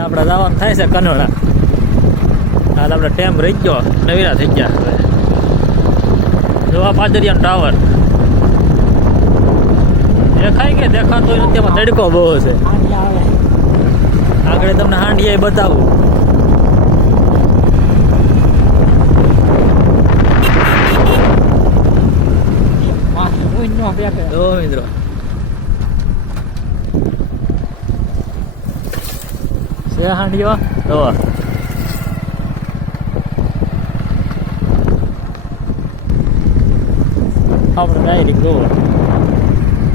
આપણે જવાનું થાય છે કનોડા. હાલ આપણે ટેમ રહી ગયો, નવીરા થઈ ગયા હવે. જોવા પાદરિયાનો ટાવર દેખાય કે દેખાતો નથી, એમાં તડકો બહુ છે. આગળ તમને હાંડિયા બતાવું. જો મિત્રો છે હાંડિયો તો આપણે ડાયરેક્ટ જોવો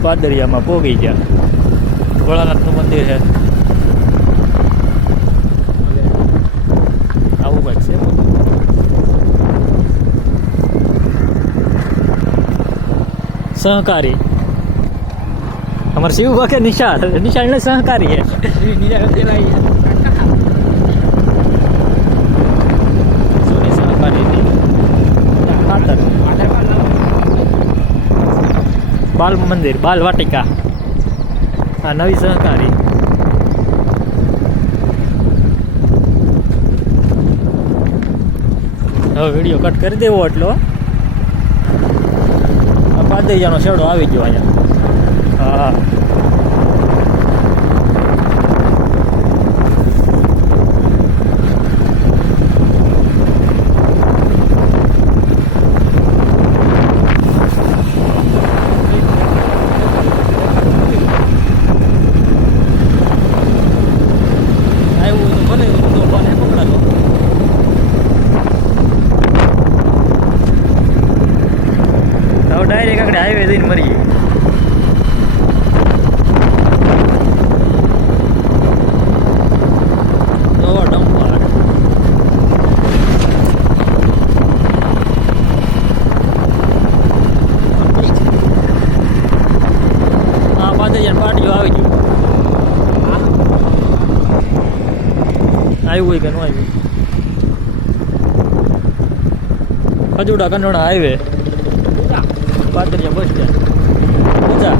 પાદરિયામાં પોગી ગયા. ભોળાનાથનું મંદિર છે, આવું કંઈક છે. સહકારી અમારે શિવ કે નિશાળ ને સહકારી છે. જૂની સહકારી હતી. ખાતર બાલ મંદિર, બાલ વાટિકા. આ નવી સહકારી. હવે વિડીયો કટ કરી દેવો એટલો. પાદરિયાનો શેડો આવી ગયો અહીંયા. હા ડાયરેક્ટ આગળ હાઈવે જઈને મરીએ. નવો ડમ્પર. હા પાદરિયાની પાટીઓ આવી ગયું. આવ્યું હોય કે ન આવ્યું. ખજુડા Kandola highway, Padariya bus stand. મજા.